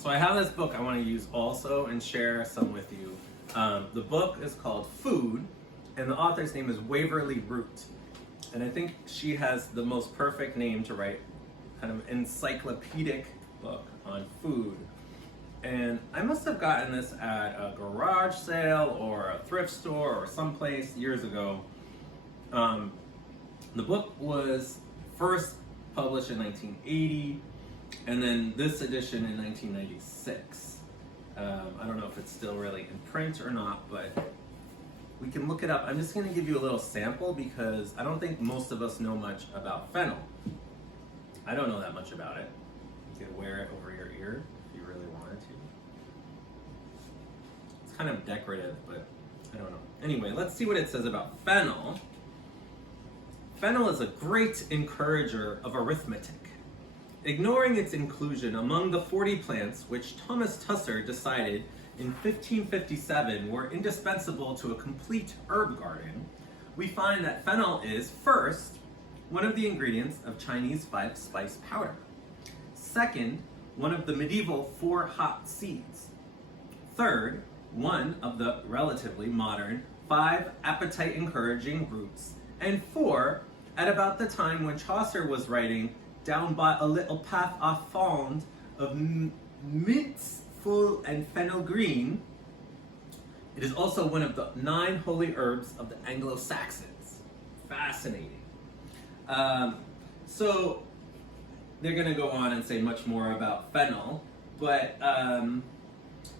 So I have this book I want to use also and share some with you. The book is called Food, and the author's name is Waverly Root. And I think she has the most perfect name to write kind of encyclopedic book on food. And I must have gotten this at a garage sale or a thrift store or someplace years ago. The book was first published in 1980, and then this edition in 1996. I don't know if it's still really in print or not, but we can look it up. I'm just going to give you a little sample because I don't think most of us know much about fennel. I don't know that much about it. You could wear it over your ear if you really wanted to. It's kind of decorative, but I don't know. Anyway, let's see what it says about fennel. Fennel is a great encourager of arithmetic. Ignoring its inclusion among the 40 plants which Thomas Tusser decided in 1557 were indispensable to a complete herb garden, we find that fennel is, first, one of the ingredients of Chinese 5-spice powder. Second, one of the medieval 4 hot seeds. Third, one of the relatively modern 5 appetite-encouraging roots. And 4, at about the time when Chaucer was writing "Down by a little path I found of mints full and fennel green," it is also one of the 9 holy herbs of the Anglo-Saxons. Fascinating. So they're going to go on and say much more about fennel, but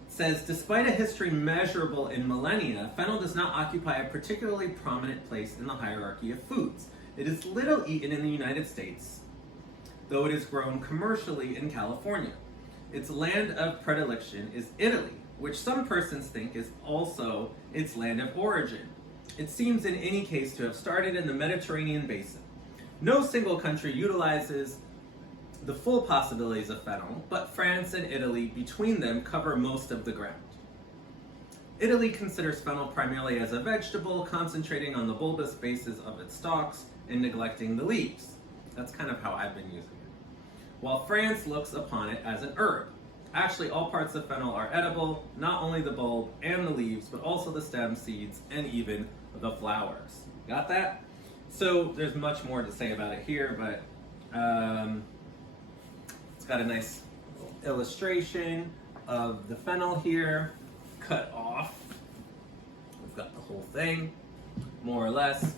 says, despite a history measurable in millennia, fennel does not occupy a particularly prominent place in the hierarchy of foods. It is little eaten in the United States, though it is grown commercially in California. Its land of predilection is Italy, which some persons think is also its land of origin. It seems in any case to have started in the Mediterranean basin. No single country utilizes the full possibilities of fennel, but France and Italy between them cover most of the ground. Italy considers fennel primarily as a vegetable, concentrating on the bulbous bases of its stalks and neglecting the leaves. That's kind of how I've been using it. While France looks upon it as an herb. Actually, all parts of fennel are edible, not only the bulb and the leaves, but also the stem, seeds, and even the flowers. Got that? So there's much more to say about it here, but it's got a nice illustration of the fennel here, cut off. We've got the whole thing, more or less.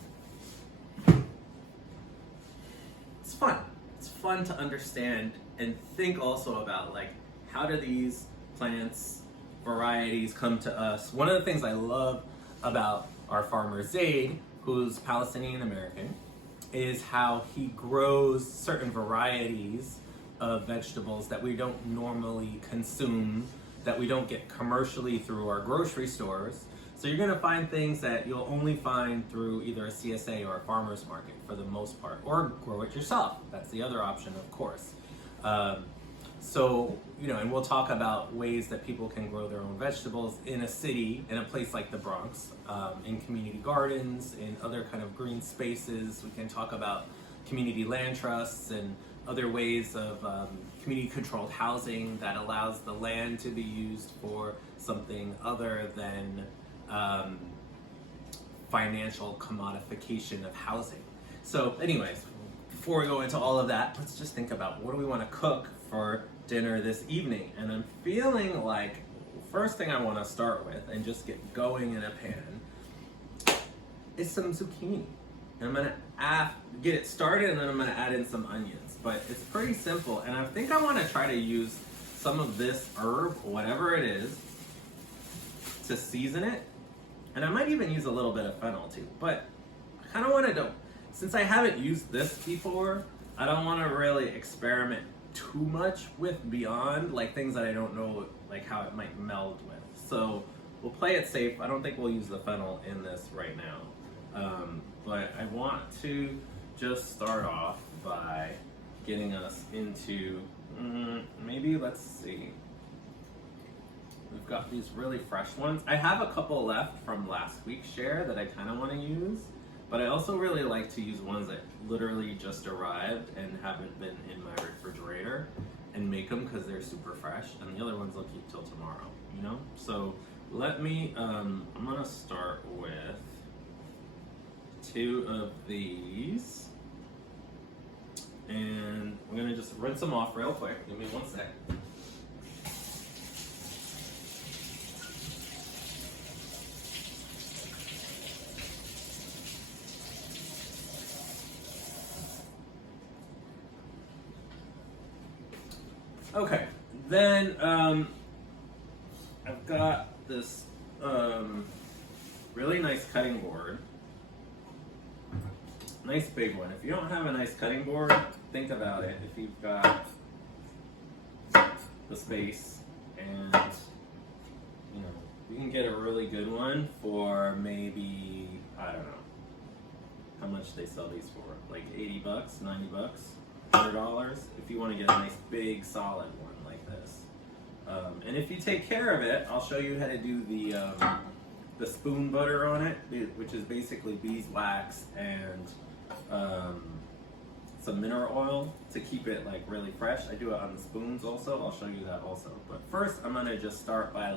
It's fun. It's fun to understand and think also about, like, how do these plants, varieties come to us? One of the things I love about our farmer Zaid, who's Palestinian American, is how he grows certain varieties of vegetables that we don't normally consume, that we don't get commercially through our grocery stores. So you're gonna find things that you'll only find through either a CSA or a farmer's market for the most part, or grow it yourself. That's the other option, of course. So, you know, and we'll talk about ways that people can grow their own vegetables in a city, in a place like the Bronx, in community gardens, in other kind of green spaces. We can talk about community land trusts and other ways of community-controlled housing that allows the land to be used for something other than financial commodification of housing. So anyways, before we go into all of that, let's just think about what do we want to cook for dinner this evening. And I'm feeling like first thing I want to start with and just get going in a pan is some zucchini. And I'm going to get it started, and then I'm going to add in some onions. But it's pretty simple, and I think I want to try to use some of this herb, whatever it is, to season it. And I might even use a little bit of fennel too, but I kind of want to since I haven't used this before, I don't want to really experiment too much with beyond, like, things that I don't know, like, how it might meld with. So we'll play it safe. I don't think we'll use the fennel in this right now. But I want to just start off by getting us into, maybe, let's see. We've got these really fresh ones. I have a couple left from last week's share that I kind of want to use, but I also really like to use ones that literally just arrived and haven't been in my refrigerator. and make them because they're super fresh, and the other ones I'll keep till tomorrow, you know? So let me, I'm gonna start with 2 of these, and I'm gonna just rinse them off real quick. Give me 1 sec. Okay, then I've got this really nice cutting board. Nice big one. If you don't have a nice cutting board, think about it. If you've got the space, and you know, you can get a really good one for maybe, I don't know how much they sell these for, like 80 bucks, 90 bucks. $100 if you want to get a nice big solid one like this. And if you take care of it, I'll show you how to do the spoon butter on it, which is basically beeswax and some mineral oil to keep it like really fresh. I do it on the spoons also. I'll show you that also. But first I'm gonna just start by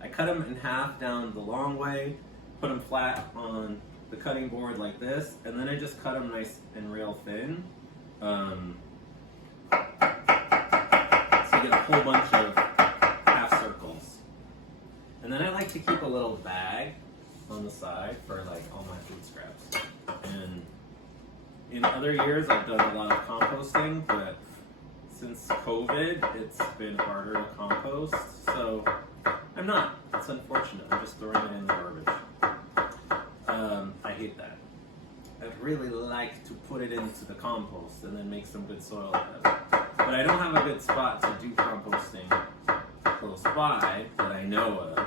I cut them in half down the long way, put them flat on the cutting board like this, and then I just cut them nice and real thin. So you get a whole bunch of half circles. And then I like to keep a little bag on the side for all my food scraps. And in other years I've done a lot of composting, but since COVID it's been harder to compost, so I'm not. It's unfortunate. I'm just throwing it in the garbage. I hate that. I'd really like to put it into the compost and then make some good soil out of it. But I don't have a good spot to do composting close by that I know of.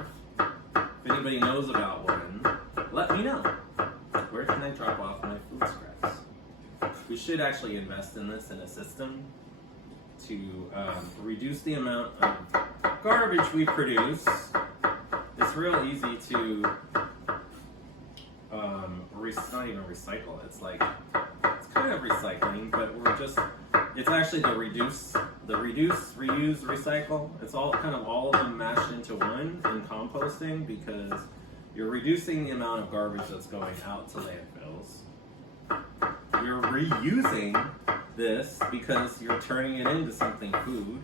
If anybody knows about one, let me know. Where can I drop off my food scraps? We should actually invest in this in a system to reduce the amount of garbage we produce. It's real easy to not even recycle. It's kind of recycling, but it's actually the reduce, reuse, recycle. It's all of them mashed into one in composting, because you're reducing the amount of garbage that's going out to landfills. You're reusing this because you're turning it into something food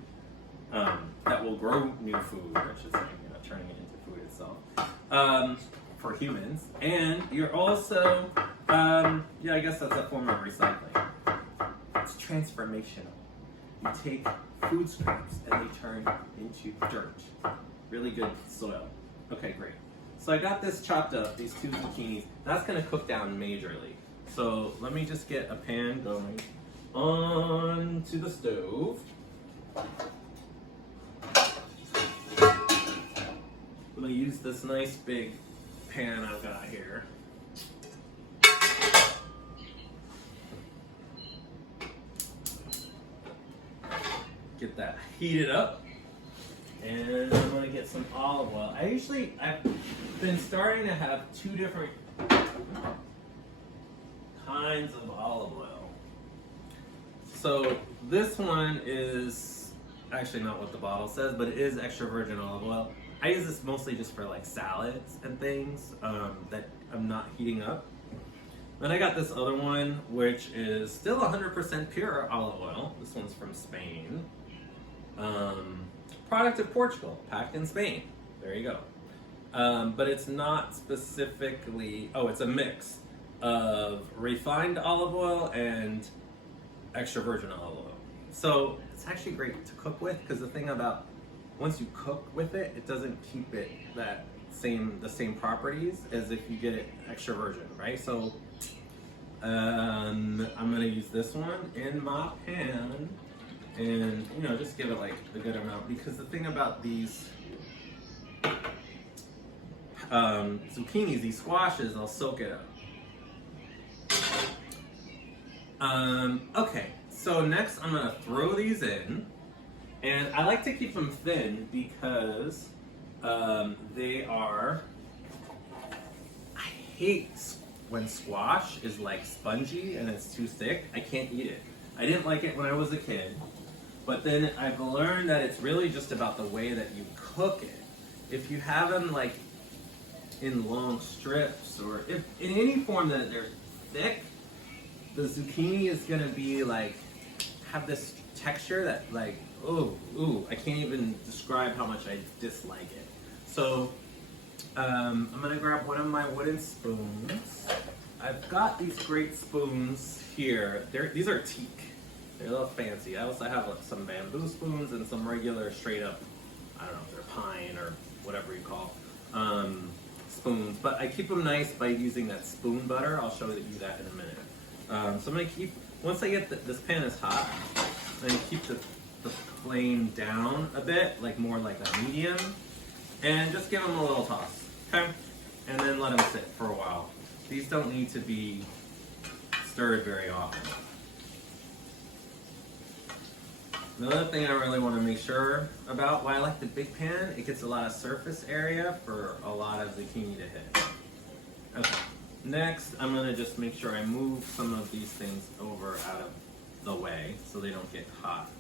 that will grow new food, I should say. You're not turning it into food itself. For humans, and you're also, I guess that's a form of recycling. It's transformational. You take food scraps and they turn into dirt. Really good soil. Okay, great. So I got this chopped up, these 2 zucchinis. That's gonna cook down majorly. So let me just get a pan going onto the stove. I'm gonna use this nice big pan I've got here. Get that heated up, and I'm gonna get some olive oil. I've been starting to have 2 different kinds of olive oil. So this one is actually not what the bottle says, but it is extra virgin olive oil. I use this mostly just for salads and things that I'm not heating up. Then I got this other one, which is still 100% pure olive oil. This one's from Spain. Product of Portugal, packed in Spain. There you go. But it's not specifically, it's a mix of refined olive oil and extra virgin olive oil. So it's actually great to cook with, because the thing about once you cook with it, it doesn't keep it the same properties as if you get it extra virgin, right? So I'm gonna use this one in my pan, and just give it a good amount, because the thing about these zucchinis, these squashes, I'll soak it up. Okay, so next I'm gonna throw these in. And I like to keep them thin because they are, I hate when squash is spongy and it's too thick. I can't eat it. I didn't like it when I was a kid. But then I've learned that it's really just about the way that you cook it. If you have them like in long strips, or if in any form that they're thick, the zucchini is gonna be like, have this texture that like, ooh, I can't even describe how much I dislike it. So I'm gonna grab one of my wooden spoons. I've got these great spoons here. These are teak. They're a little fancy. I also have like some bamboo spoons and some regular straight up, I don't know if they're pine or whatever you call spoons. But I keep them nice by using that spoon butter. I'll show you that in a minute. So I'm gonna keep, once I get this pan is hot, I'm gonna keep the flame down a bit, like more like a medium, and just give them a little toss, okay? And then let them sit for a while. These don't need to be stirred very often. Another thing I really want to make sure about, why I like the big pan, it gets a lot of surface area for a lot of zucchini to hit. Okay, next I'm going to just make sure I move some of these things over out of the way so they don't get hot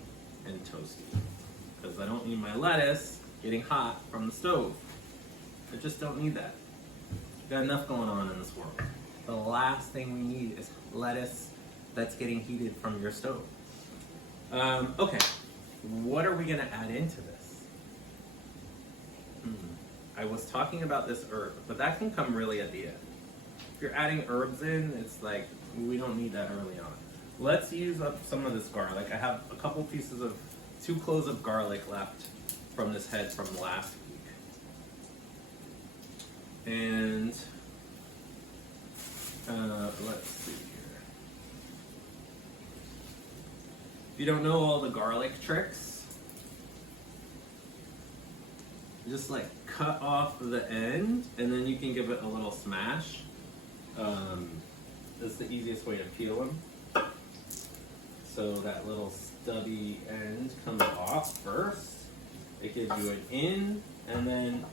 and toasty. Because I don't need my lettuce getting hot from the stove. I just don't need that. Got enough going on in this world. The last thing we need is lettuce that's getting heated from your stove. Okay, what are we going to add into this? I was talking about this herb, but that can come really at the end. If you're adding herbs in, it's like, we don't need that early on. Let's use up some of this garlic. I have a couple pieces of 2 cloves of garlic left from this head from last week. And let's see here. If you don't know all the garlic tricks, just like cut off the end and then you can give it a little smash. That's the easiest way to peel them. So that little stubby end comes off first. It gives you an in, and then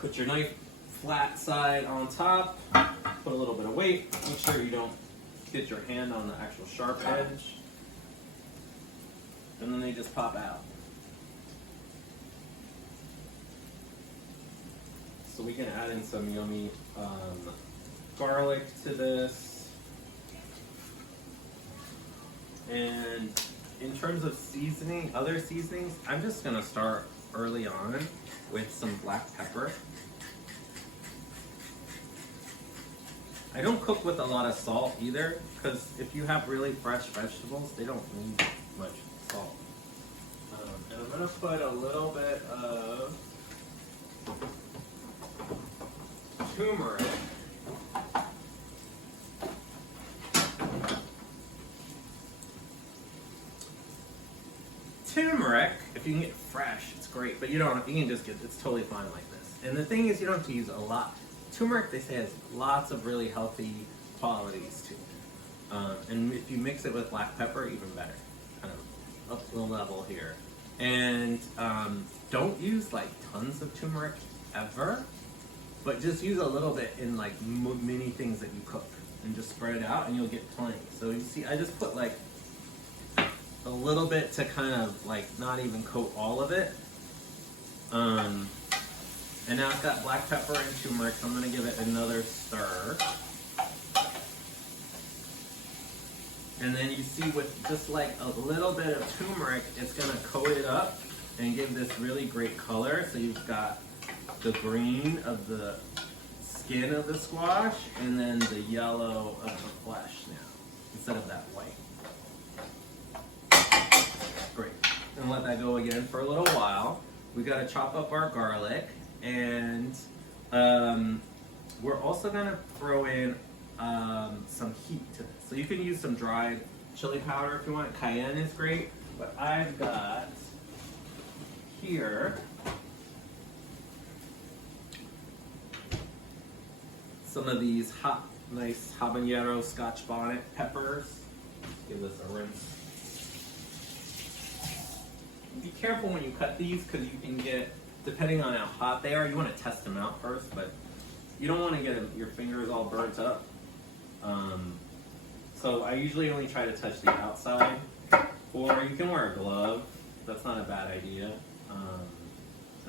put your knife flat side on top, put a little bit of weight, make sure you don't get your hand on the actual sharp edge, and then they just pop out. So we can add in some yummy garlic to this. And in terms of seasoning, other seasonings, I'm just gonna start early on with some black pepper. I don't cook with a lot of salt either, because if you have really fresh vegetables, they don't need much salt. And I'm gonna put a little bit of turmeric. Turmeric, if you can get it fresh, it's great, but you can just get, it's totally fine like this. And the thing is, you don't have to use a lot. Turmeric, they say, has lots of really healthy qualities to it. And if you mix it with black pepper, even better. Kind of up the level here. And don't use like tons of turmeric ever, but just use a little bit in like many things that you cook. And just spread it out and you'll get plenty. So you see, I just put like a little bit to kind of like not even coat all of it. And now I've got black pepper and turmeric, so I'm going to give it another stir. And then you see, with just like a little bit of turmeric, it's going to coat it up and give this really great color. So you've got the green of the skin of the squash and then the yellow of the flesh now, instead of that white. Great. And let that go again for a little while. We got to chop up our garlic, and we're also going to throw in some heat to this. So you can use some dried chili powder if you want. Cayenne is great, but I've got here some of these nice habanero Scotch bonnet peppers. Give this a rinse. Be careful when you cut these, because you can get, depending on how hot they are, you want to test them out first, but you don't want to get your fingers all burnt up. So I usually only try to touch the outside Or you can wear a glove. That's not a bad idea.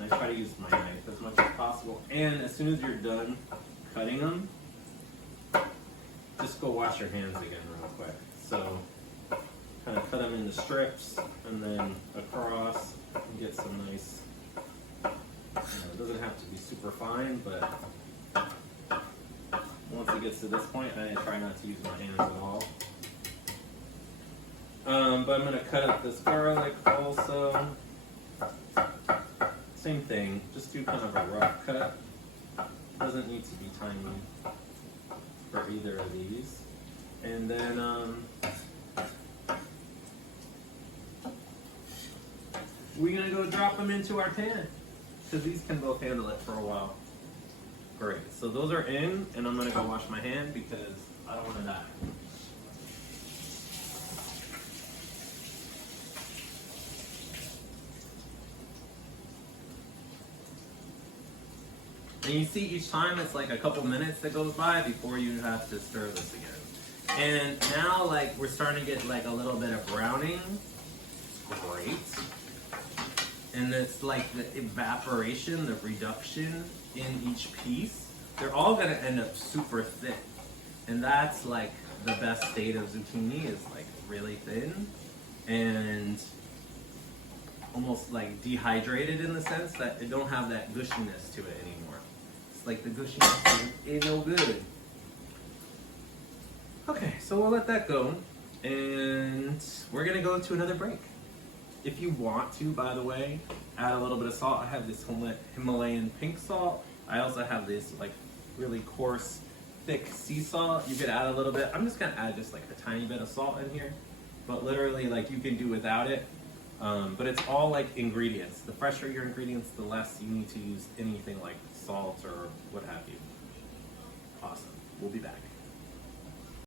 I try to use my knife as much as possible. And as soon as you're done cutting them, just go wash your hands again real quick. So kind of cut them into strips and then across and get some nice, it doesn't have to be super fine, but once it gets to this point, I try not to use my hands at all. But I'm going to cut up this garlic also. Same thing, just do kind of a rough cut. Doesn't need to be tiny for either of these. And then we're going to go drop them into our pan, because these can both handle it for a while. Great, so those are in, and I'm going to go wash my hand because I don't want to die. And you see each time it's like a couple minutes that goes by before you have to stir this again. And now like we're starting to get like a little bit of browning. Great. And it's like the evaporation, the reduction in each piece. They're all gonna end up super thick. And that's like the best state of zucchini, is like really thin and almost like dehydrated in the sense that it don't have that gushiness to it anymore. Like the gushiness ain't no good. Okay, so we'll let that go, and we're gonna go to another break. If you want to, by the way, add a little bit of salt. I have this Himalayan pink salt. I also have this like really coarse, thick sea salt. You could add a little bit. I'm just gonna add just like a tiny bit of salt in here, but literally like you can do without it. But it's all like ingredients. The fresher your ingredients, the less you need to use anything like salt or what have you. Awesome. We'll be back.